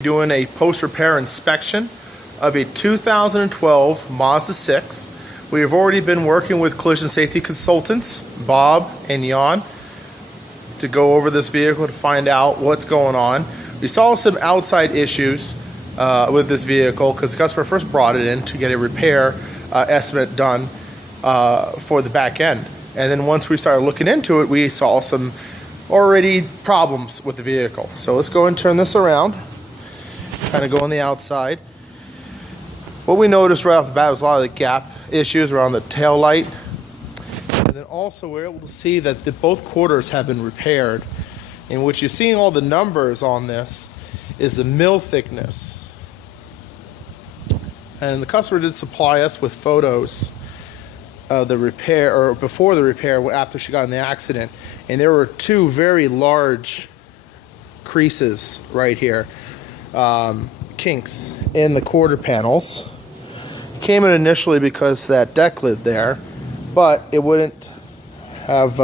Doing a post-repair inspection of a 2012 Mazda 6. We have already been working with collision safety consultants, Bob and Jan, to go over this vehicle to find out what's going on. We saw some outside issues with this vehicle because the customer first brought it in to get a repair estimate done for the back end. And then once we started looking into it, we saw some already problems with the vehicle. So let's go and turn this around. Kind of go on the outside. What we noticed right off the bat was a lot of the gap issues around the tail light. And then also we're able to see that both quarters have been repaired. And what you're seeing all the numbers on this is the mill thickness. And the customer did supply us with photos of the repair, or before the repair, after she got in the accident. And there were two very large creases right here. Kinks in the quarter panels. Came in initially because that deck lid there, but it wouldn't have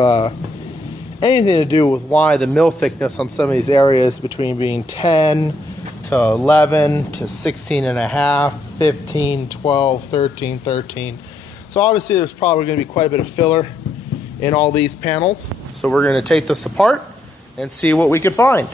anything to do with why the mill thickness on some of these areas between being 10 to 11 to 16 and a half, 15, 12, 13, 13. So obviously there's probably going to be quite a bit of filler in all these panels. So we're going to take this apart and see what we can find.